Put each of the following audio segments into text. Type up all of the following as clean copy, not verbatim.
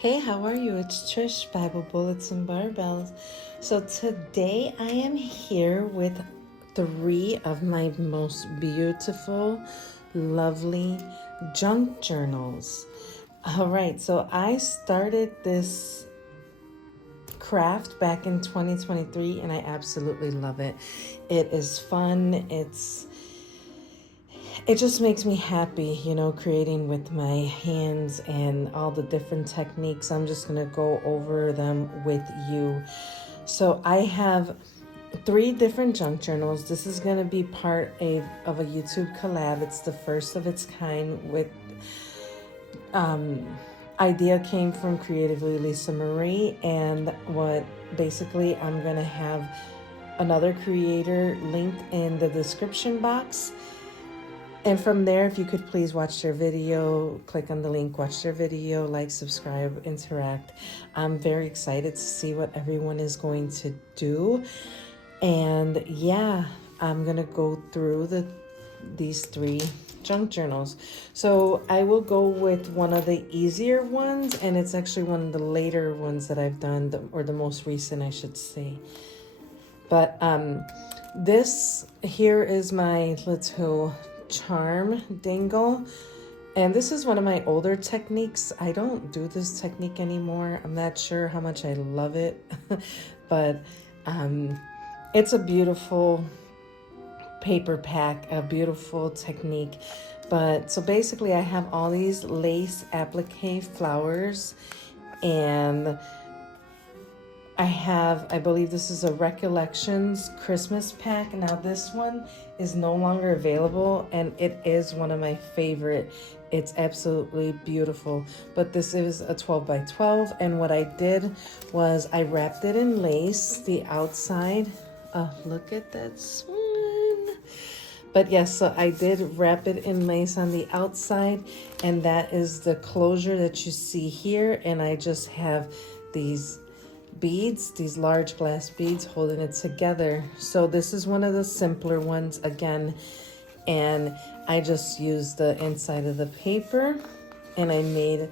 Hey, how are you? It's Trish, Bible Bullets and Barbells. So today I am here with 3 of my most beautiful, lovely junk journals. All right, so I started this craft back in 2023 and I absolutely love it. It is fun. It just makes me happy, creating with my hands and all the different techniques. I'm just going to go over them with you. So I have 3 different junk journals. This is going to be part of a YouTube collab. It's the first of its kind with idea came from Creatively Lisa Marie, and what basically I'm going to have another creator linked in the description box. And from there, if you could please watch their video, click on the link, watch their video, like, subscribe, interact. I'm very excited to see what everyone is going to do. And yeah, I'm going to go through these 3 junk journals. So I will go with one of the easier ones, and it's actually one of the later ones that I've done, or the most recent, I should say. But this here is my little charm dangle, and this is one of my older techniques. I don't do this technique anymore. I'm not sure how much I love it, but it's a beautiful paper pack, a beautiful technique. But so basically I have all these lace applique flowers, and I believe this is a Recollections Christmas pack. Now this one is no longer available, and it is one of my favorite. It's absolutely beautiful. But this is a 12 by 12, and what I did was I wrapped it in lace, the outside. Oh, look at that swan. But yes, so I did wrap it in lace on the outside, and that is the closure that you see here. And I just have these beads, these large glass beads holding it together. So this is one of the simpler ones again, and I just used the inside of the paper, and I made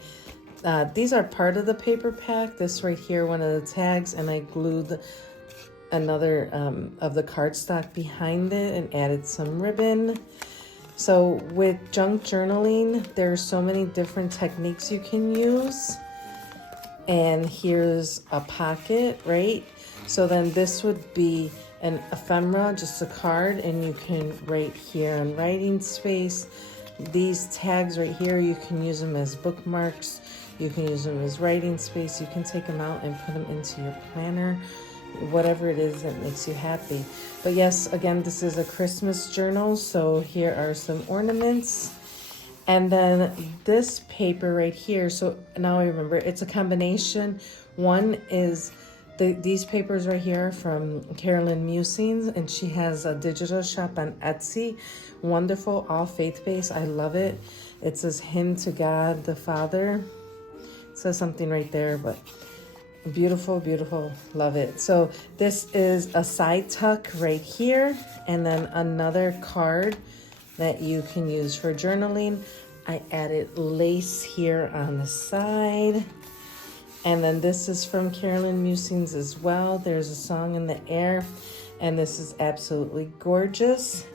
these are part of the paper pack. This right here, one of the tags, and I glued another of the cardstock behind it and added some ribbon. So with junk journaling, there's so many different techniques you can use. And here's a pocket, right? So then this would be an ephemera, just a card, and you can write here on writing space. These tags right here, you can use them as bookmarks. You can use them as writing space. You can take them out and put them into your planner, whatever it is that makes you happy. But yes, again, this is a Christmas journal. So here are some ornaments. And then this paper right here, so now I remember, it's a combination. One is these papers right here from Carolyn Musings, and she has a digital shop on Etsy. Wonderful, all faith-based. I love it. It says Hymn to God the Father. It says something right there, but beautiful, beautiful. Love it. So this is a side tuck right here, and then another card that you can use for journaling. I added lace here on the side. And then this is from Carolyn Musings as well. There's a song in the air, and this is absolutely gorgeous.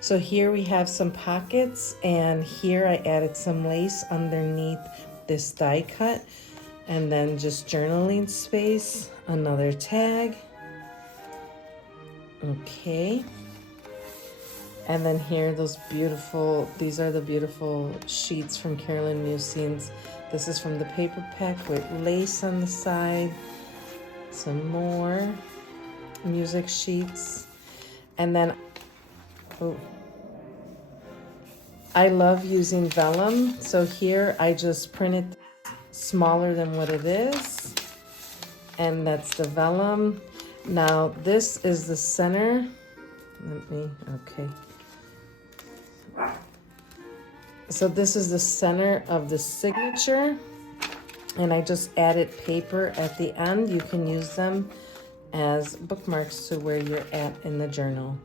So here we have some pockets, and here I added some lace underneath this die cut, and then just journaling space, another tag. Okay. And then here, these are the beautiful sheets from Carolyn Musings. This is from the paper pack with lace on the side. Some more music sheets. And then, I love using vellum. So here I just printed smaller than what it is. And that's the vellum. Now this is the center. Okay. So this is the center of the signature, and I just added paper at the end. You can use them as bookmarks to where you're at in the journal.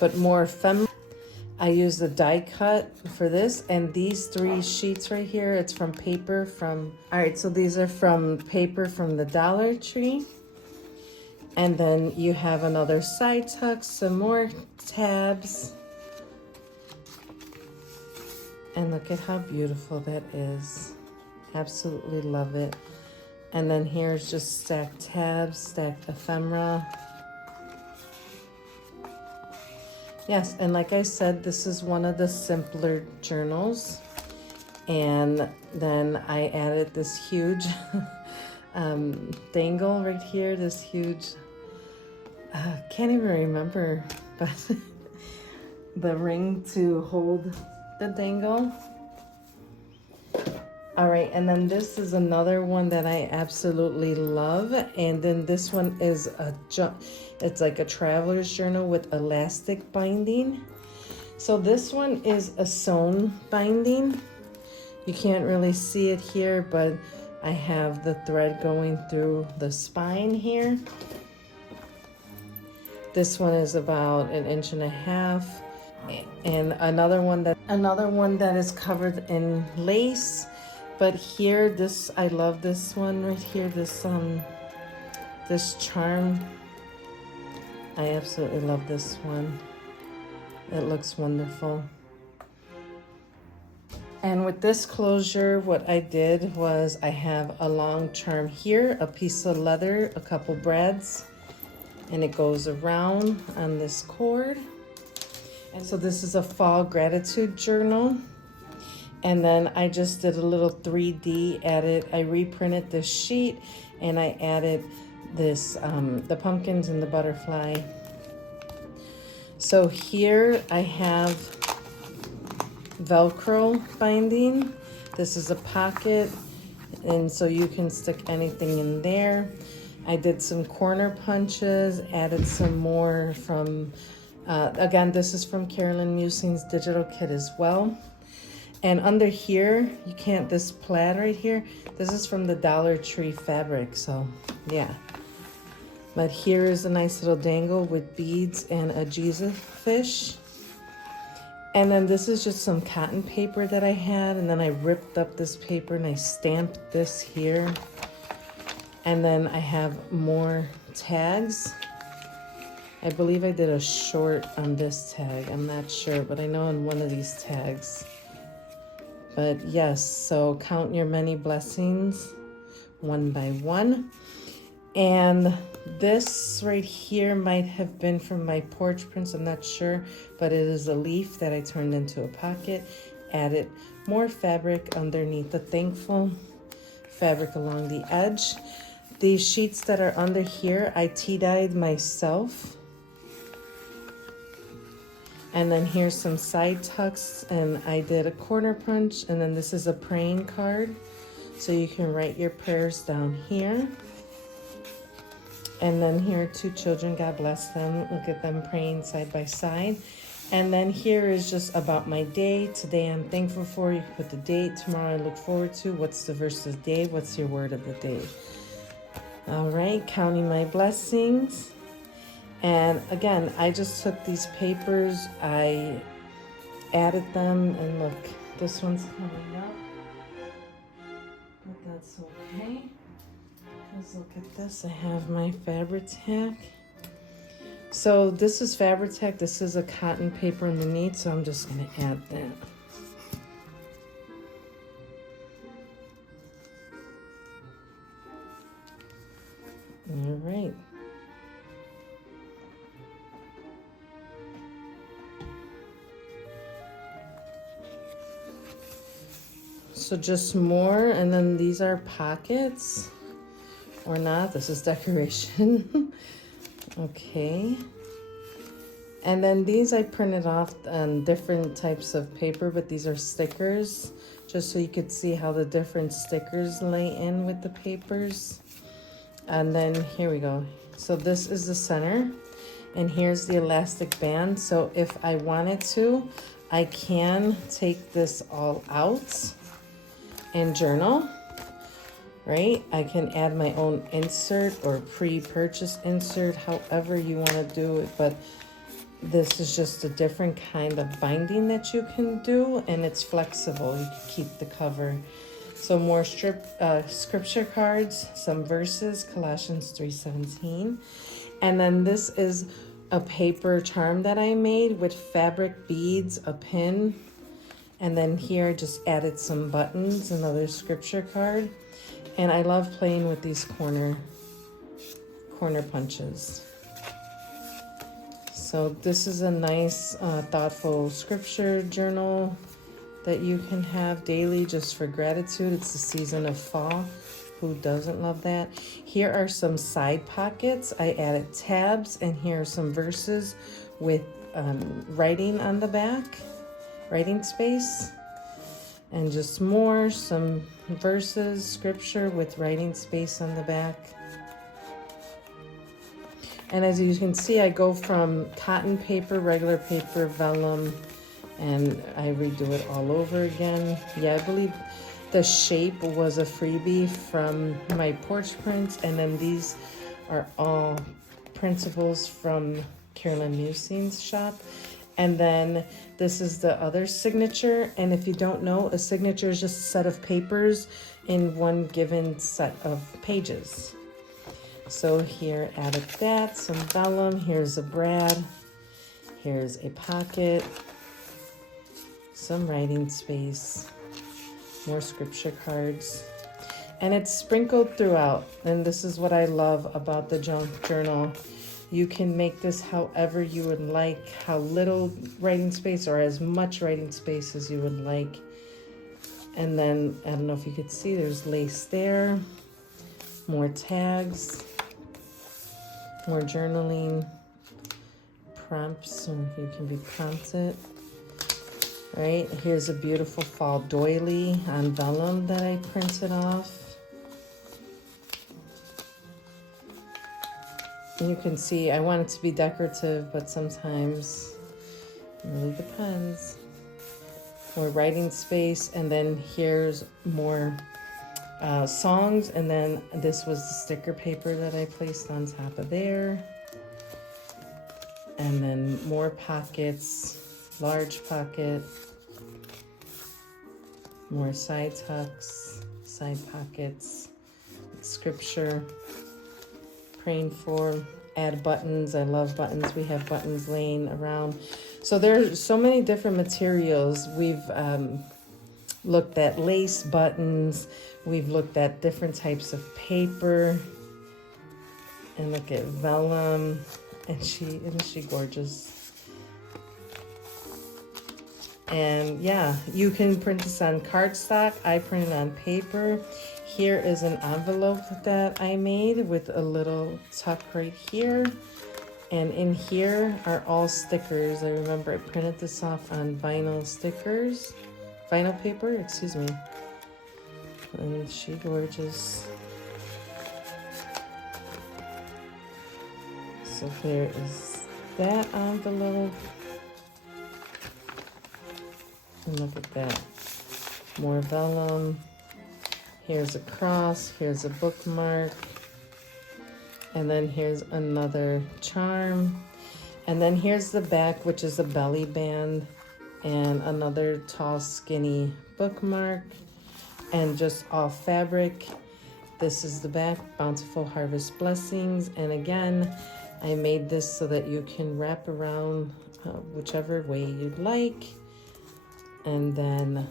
But more feminine, I used a die cut for this, and these 3 sheets right here, it's from paper from, all right, so these are from paper from the Dollar Tree. And then you have another side tuck, some more tabs. And look at how beautiful that is. Absolutely love it. And then here's just stacked tabs, stacked ephemera. Yes, and like I said, this is one of the simpler journals. And then I added this huge dangle right here, this huge, can't even remember, but the ring to hold the dangle. All right, and then this is another one that I absolutely love. And then this one is it's like a traveler's journal with elastic binding. So this one is a sewn binding. You can't really see it here, but I have the thread going through the spine here. This one is about 1.5 inches. And another one that is covered in lace. But here, this, I love this one right here, this charm. I absolutely love this one. It looks wonderful. And with this closure, what I did was I have a long charm here, a piece of leather, a couple brads, and it goes around on this cord. And so this is a fall gratitude journal. And then I just did a little 3D, I reprinted this sheet, and I added this, the pumpkins and the butterfly. So here I have Velcro binding. This is a pocket, and so you can stick anything in there. I did some corner punches, added some more from, again, this is from Carolyn Musings digital kit as well. And under here, you can't, this plaid right here, this is from the Dollar Tree fabric, so yeah. But here is a nice little dangle with beads and a Jesus fish. And then this is just some cotton paper that I had, and then I ripped up this paper and I stamped this here. And then I have more tags. I believe I did a short on this tag, I'm not sure, but I know on one of these tags. But yes, so count your many blessings one by one. And this right here might have been from my porch prints, I'm not sure, but it is a leaf that I turned into a pocket, added more fabric underneath the thankful fabric along the edge. These sheets that are under here, I tea-dyed myself. And then here's some side tucks, and I did a corner punch, and then this is a praying card. So you can write your prayers down here. And then here, 2 children, God bless them. Look at them praying side by side. And then here is just about my day. Today I'm thankful for. You can put the date. Tomorrow I look forward to. What's the verse of the day? What's your word of the day? All right, counting my blessings. And again, I just took these papers, I added them, and look, this one's coming up, but that's okay, because look at this, I have my Fabri-Tac. So this is Fabri-Tac, this is a cotton paper underneath, so I'm just going to add that. All right. So just more, and then these are pockets, or not, this is decoration. Okay. And then these I printed off on different types of paper, but these are stickers, just so you could see how the different stickers lay in with the papers. And then here we go. So this is the center, and here's the elastic band. So if I wanted to, I can take this all out and journal, right? I can add my own insert or pre-purchase insert, however you want to do it, but This is just a different kind of binding that you can do, and it's flexible. You can keep the cover. So more scripture cards, some verses, Colossians 3:17. And then this is a paper charm that I made with fabric beads, a pin, and then here I just added some buttons, another scripture card. And I love playing with these corner punches. So this is a nice, thoughtful scripture journal that you can have daily just for gratitude. It's the season of fall. Who doesn't love that? Here are some side pockets. I added tabs, and here are some verses with writing on the back, writing space. And just some verses, scripture with writing space on the back. And as you can see, I go from cotton paper, regular paper, vellum, and I redo it all over again. Yeah, I believe the shape was a freebie from my porch prints, and then these are all printables from Carolyn Musings shop. And then this is the other signature, and if you don't know, a signature is just a set of papers in one given set of pages. So here, added that, some vellum, here's a brad, here's a pocket, some writing space, more scripture cards, and it's sprinkled throughout. And this is what I love about the junk journal. You can make this however you would like, how little writing space or as much writing space as you would like. And then, I don't know if you could see, there's lace there, more tags, more journaling, prompts, so you can be prompted. All right, here's a beautiful fall doily on vellum that I printed off. You can see I want it to be decorative, but sometimes it really depends. More writing space, and then here's more songs, and then this was the sticker paper that I placed on top of there. And then more pockets, large pocket, more side tucks, side pockets, scripture, praying for, add buttons. I love buttons. We have buttons laying around. So there's so many different materials. We've looked at lace buttons. We've looked at different types of paper. And look at vellum. And isn't she gorgeous? And yeah, you can print this on cardstock. I printed on paper. Here is an envelope that I made with a little tuck right here. And in here are all stickers. I remember I printed this off on vinyl paper, excuse me. And she gorgeous. So here is that envelope. And look at that. More vellum. Here's a cross. Here's a bookmark. And then here's another charm. And then here's the back, which is a belly band. And another tall, skinny bookmark. And just all fabric. This is the back, Bountiful Harvest Blessings. And again, I made this so that you can wrap around whichever way you'd like. And then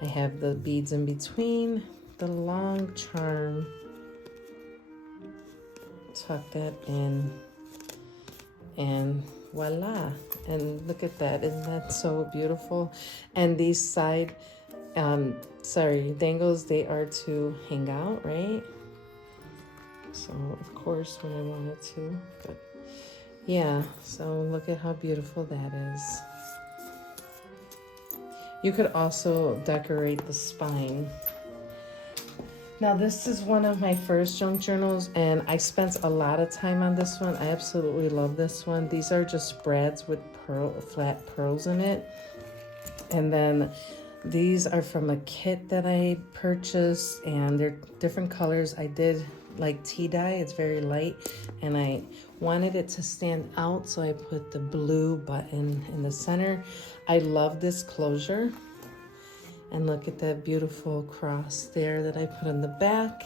I have the beads in between, the long charm. Tuck that in, and voila. And look at that, isn't that so beautiful? And these side, dangles, they are to hang out, right? So of course when I wanted to, but yeah, so look at how beautiful that is. You could also decorate the spine. Now this is one of my first junk journals, and I spent a lot of time on this one. I absolutely love this one. These are just brads with flat pearls in it. And then these are from a kit that I purchased, and they're different colors. I did like tea dye. It's very light, and I wanted it to stand out, so I put the blue button in the center. I love this closure, and look at that beautiful cross there that I put on the back,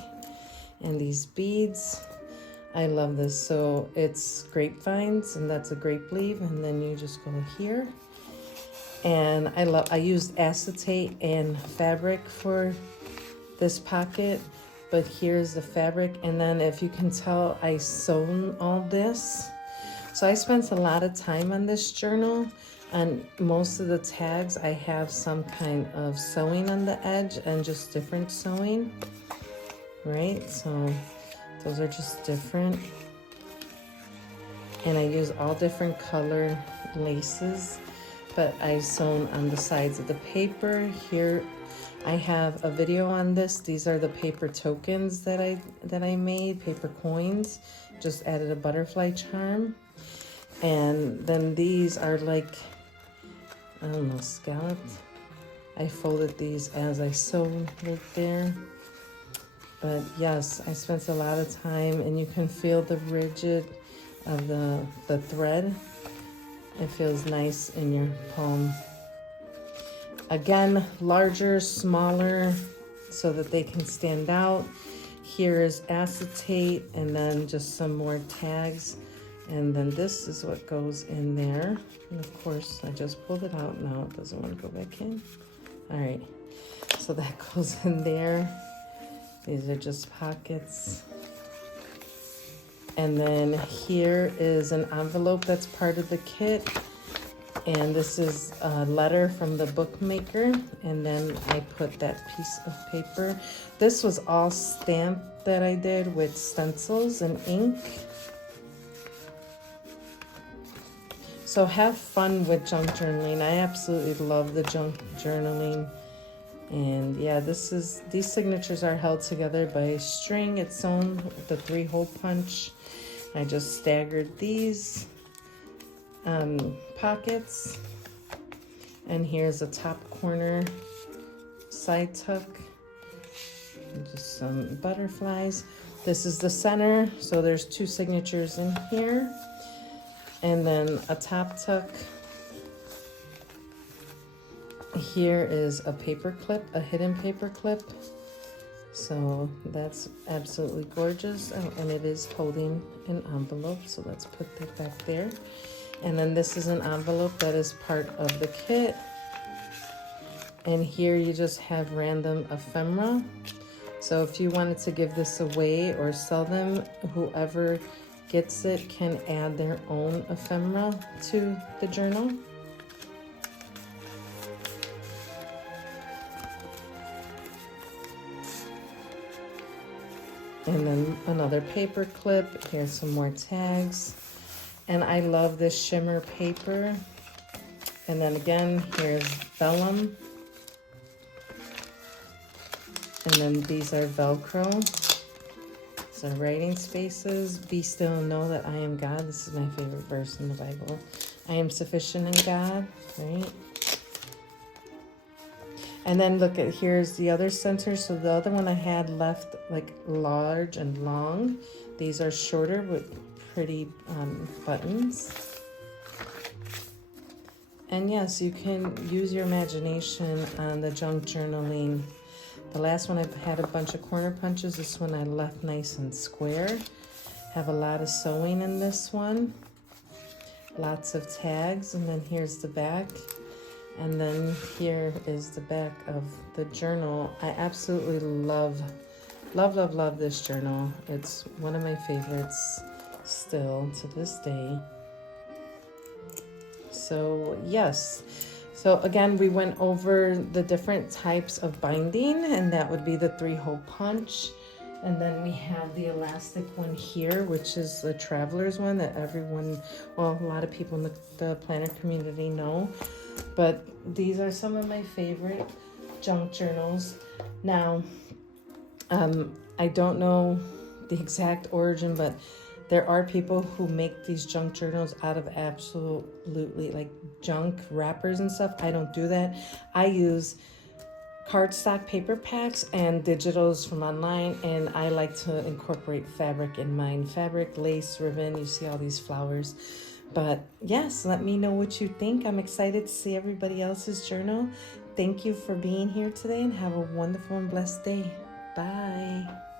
and these beads. I love this. So it's grapevines, and that's a grape leaf, and then you just go here. And I used acetate and fabric for this pocket, but here's the fabric. And then if you can tell, I sewn all this. So I spent a lot of time on this journal. On most of the tags, I have some kind of sewing on the edge and just different sewing, right? So those are just different. And I use all different color laces, but I've sewn on the sides of the paper. Here I have a video on this. These are the paper tokens that I made, paper coins. Just added a butterfly charm. And then these are like, I don't know, scalloped. I folded these as I sewed right there. But yes, I spent a lot of time, and you can feel the rigid of the thread. It feels nice in your palm. Again, larger, smaller, so that they can stand out. Here is acetate, and then just some more tags. And then this is what goes in there. And of course, I just pulled it out. Now it doesn't want to go back in. All right, so that goes in there. These are just pockets. And then here is an envelope that's part of the kit. And this is a letter from the bookmaker. And then I put that piece of paper. This was all stamped that I did with stencils and ink. So have fun with junk journaling. I absolutely love the junk journaling. And yeah, these signatures are held together by a string. It's sewn with the 3-hole punch. I just staggered these pockets. And here's a top corner side tuck. And just some butterflies. This is the center, so there's 2 signatures in here. And then a top tuck. Here is a paper clip, a hidden paper clip. So that's absolutely gorgeous. Oh, and it is holding an envelope, so let's put that back there. And then this is an envelope that is part of the kit. And here you just have random ephemera. So if you wanted to give this away or sell them, whoever gets it can add their own ephemera to the journal. And then another paper clip. Here's some more tags. And I love this shimmer paper. And then again, here's vellum. And then these are Velcro. So writing spaces. Be still and know that I am God. This is my favorite verse in the Bible. I am sufficient in God, right? And then look at, here's the other center. So the other one I had left like large and long. These are shorter with pretty buttons. And yes, you can use your imagination on the junk journaling. The last one I had a bunch of corner punches. This one I left nice and square. Have a lot of sewing in this one. Lots of tags. And then here's the back. And then here is the back of the journal. I absolutely love this journal. It's one of my favorites still to this day. So yes. So again, we went over the different types of binding, and that would be the 3-hole punch. And then we have the elastic one here, which is the traveler's one that everyone, well, a lot of people in the planner community know. But these are some of my favorite junk journals. Now, I don't know the exact origin, but there are people who make these junk journals out of absolutely like junk wrappers and stuff. I don't do that. I use cardstock paper packs and digitals from online, and I like to incorporate fabric in mine. Fabric, lace, ribbon, you see all these flowers. But yes, let me know what you think. I'm excited to see everybody else's journal. Thank you for being here today and have a wonderful and blessed day. Bye.